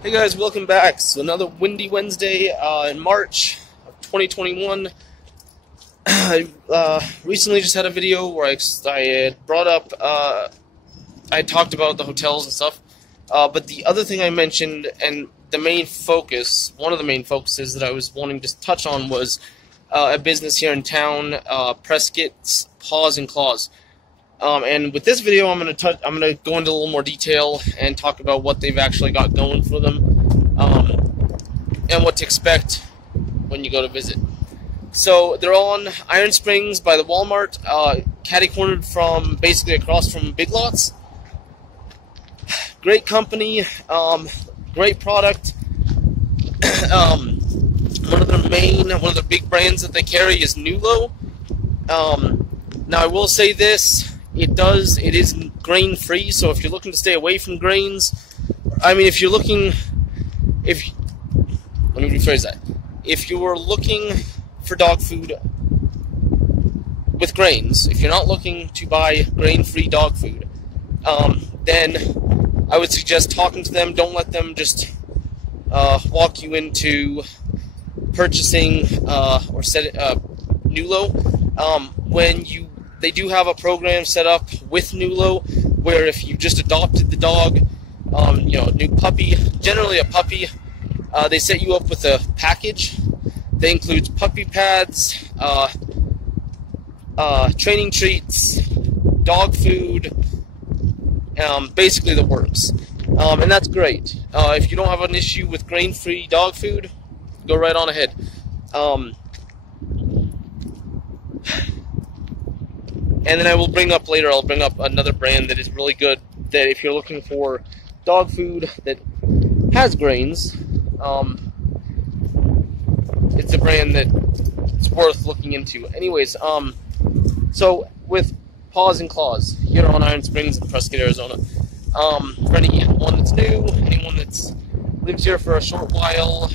Hey guys, welcome back. So another windy Wednesday in March of 2021. I recently just had a video where I had brought up, I talked about the hotels and stuff, but the other thing I mentioned, and the main focus, one of the main focuses that I was wanting to touch on was a business here in town, Preskitt's Pawz and Clawz. And with this video, I'm gonna go into a little more detail and talk about what they've actually got going for them, and what to expect when you go to visit. So they're on Iron Springs by the Walmart, catty-cornered from basically across from Big Lots. Great company, great product. One of the big brands that they carry is Nulo. Now I will say this. It is grain free, so if you're looking to stay away from grains, let me rephrase that. If you were looking for dog food with grains, if you're not looking to buy grain-free dog food, then I would suggest talking to them. Don't let them just walk you into purchasing or Nulo. They do have a program set up with Nulo where if you just adopted the dog, new puppy, generally a puppy, they set you up with a package that includes puppy pads, training treats, dog food, basically the works. And that's great. If you don't have an issue with grain-free dog food, go right on ahead. And then I'll bring up another brand that is really good, that if you're looking for dog food that has grains, it's a brand that it's worth looking into. Anyways, so with Pawz and Clawz here on Iron Springs in Preskitt, Arizona, for anyone that's new, anyone that's lives here for a short while,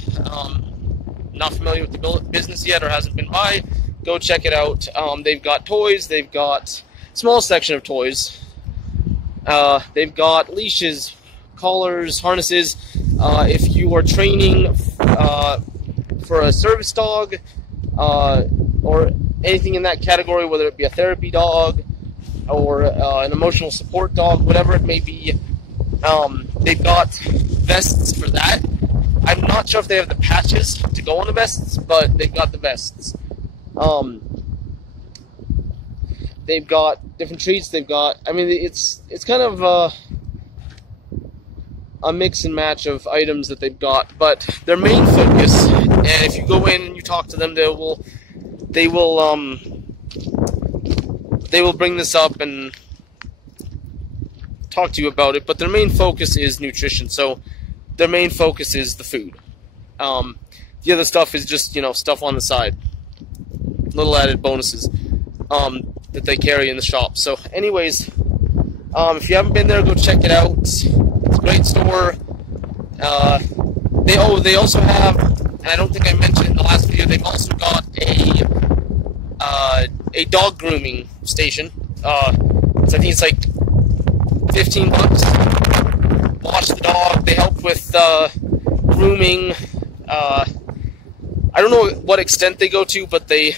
not familiar with the business yet or hasn't been by, go check it out. They've got toys. They've got a small section of toys. They've got leashes, collars, harnesses. If you are training for a service dog or anything in that category, whether it be a therapy dog or an emotional support dog, whatever it may be, they've got vests for that. I'm not sure if they have the patches to go on the vests, but they've got the vests. They've got different treats. It's kind of a mix and match of items that they've got, but their main focus, and if you go in and you talk to them, they will bring this up and talk to you about it, but their main focus is nutrition. So their main focus is the food. The other stuff is just, stuff on the side. Little added bonuses that they carry in the shop. So anyways, if you haven't been there, go check it out. It's a great store. They also have, and I don't think I mentioned it in the last video, they've also got a dog grooming station. So I think it's like $15. Wash the dog. They help with grooming. I don't know what extent they go to, but they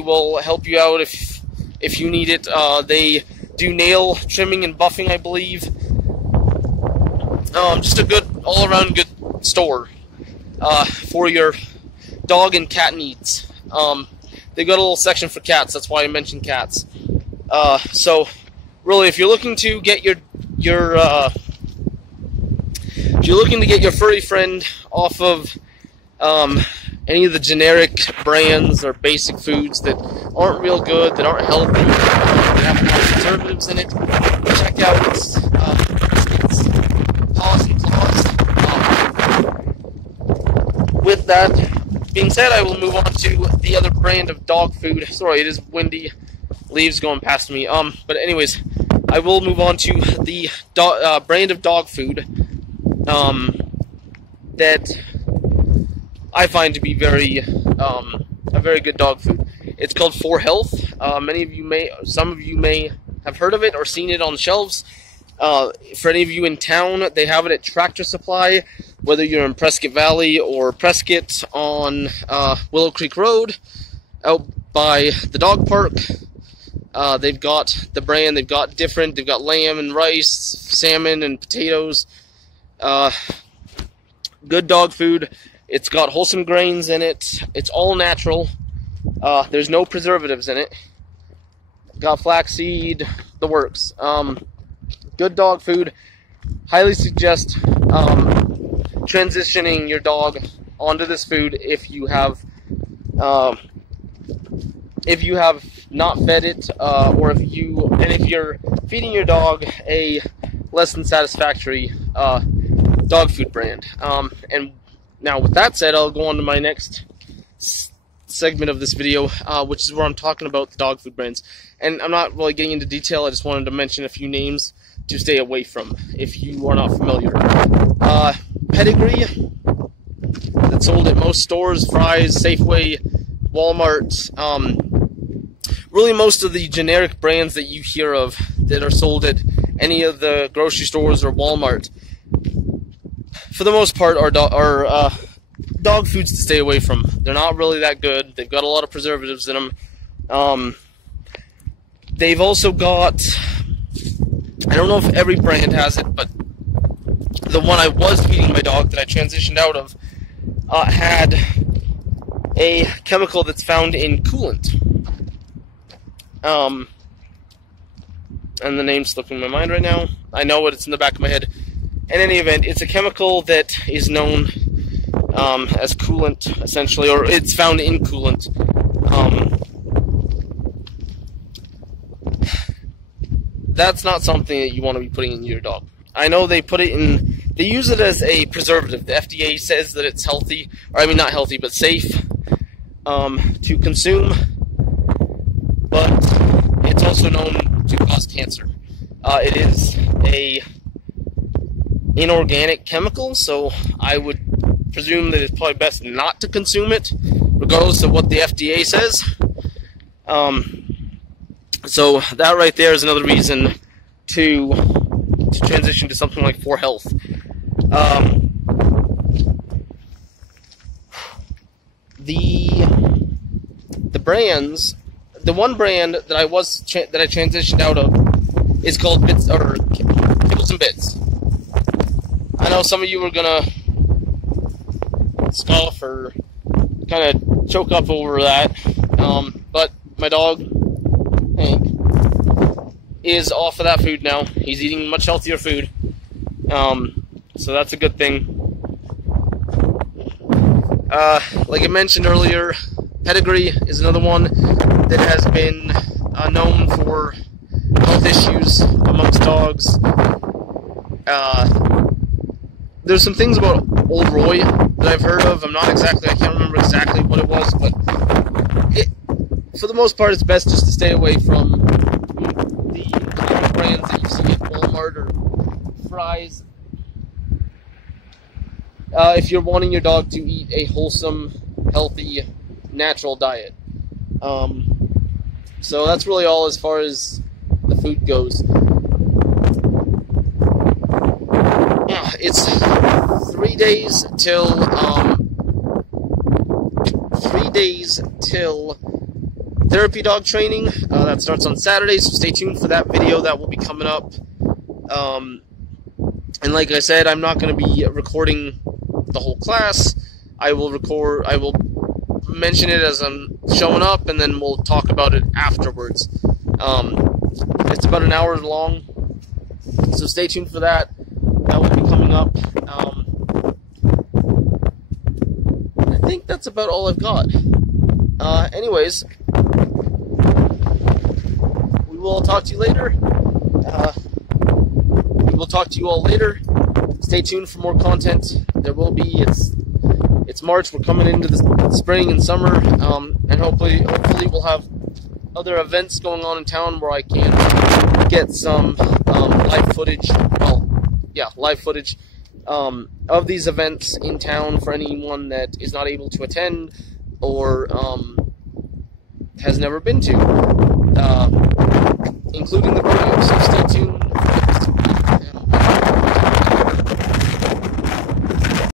will help you out if you need it. They do nail trimming and buffing, I believe. Just a good, all-around good store for your dog and cat needs. They've got a little section for cats. That's why I mentioned cats. So really, if you're looking to get your furry friend off of any of the generic brands or basic foods that aren't real good, that aren't healthy, that have a lot of preservatives in it, check out Pawz and Clawz. With that being said, I will move on to the other brand of dog food. Sorry, it is windy, leaves going past me. But anyways, I will move on to the brand of dog food that I find to be a very good dog food. It's called 4Health. Some of you may have heard of it or seen it on shelves. For any of you in town, they have it at Tractor Supply. whether you're in Preskitt Valley or Preskitt on Willow Creek Road, out by the dog park. They've got the brand, they've got lamb and rice, salmon and potatoes. Good dog food. It's got wholesome grains in it. It's all natural. There's no preservatives in it. Got flaxseed, the works. Good dog food. Highly suggest transitioning your dog onto this food if you have not fed it, or if you're feeding your dog a less than satisfactory dog food brand. And now, with that said, I'll go on to my next segment of this video, which is where I'm talking about the dog food brands. And I'm not really getting into detail. I just wanted to mention a few names to stay away from if you are not familiar. Pedigree, that's sold at most stores, Fry's, Safeway, Walmart. Really, most of the generic brands that you hear of that are sold at any of the grocery stores or Walmart, for the most part, are dog foods to stay away from. They're not really that good. They've got a lot of preservatives in them. They've also got, I don't know if every brand has it, but the one I was feeding my dog that I transitioned out of had a chemical that's found in coolant. And the name's slipping my mind right now. I know it, it's in the back of my head. In any event, it's a chemical that is known as coolant, essentially, or it's found in coolant. That's not something that you want to be putting in your dog. I know they put it in, they use it as a preservative. The FDA says that it's healthy, or I mean not healthy, but safe to consume, but it's also known to cause cancer. It is a inorganic chemical, so I would presume that it's probably best not to consume it, regardless of what the FDA says. So that right there is another reason to transition to something like 4Health. The brands, the one brand that I transitioned out of is called Bits, or Kibbles and Bits. I know some of you are gonna scoff or kind of choke up over that, but my dog Hank is off of that food now. He's eating much healthier food, so that's a good thing. Like I mentioned earlier, Pedigree is another one that has been known for health issues amongst dogs. There's some things about Old Roy that I've heard of. I can't remember exactly what it was, but for the most part, it's best just to stay away from the brands that you see at Walmart or Fry's. If you're wanting your dog to eat a wholesome, healthy, natural diet. So that's really all as far as the food goes. It's 3 days till therapy dog training. That starts on Saturday, so stay tuned for that video. That will be coming up. And like I said, I'm not going to be recording the whole class. I will mention it as I'm showing up, and then we'll talk about it afterwards. It's about an hour long, so stay tuned for that. That will be coming up. I think that's about all I've got. Anyways, we will talk to you later. We will talk to you all later. Stay tuned for more content. There will be. It's March. We're coming into the spring and summer, and hopefully we'll have other events going on in town where I can get some live footage. Live footage of these events in town for anyone that is not able to attend or has never been to, including the rodeo. So stay tuned.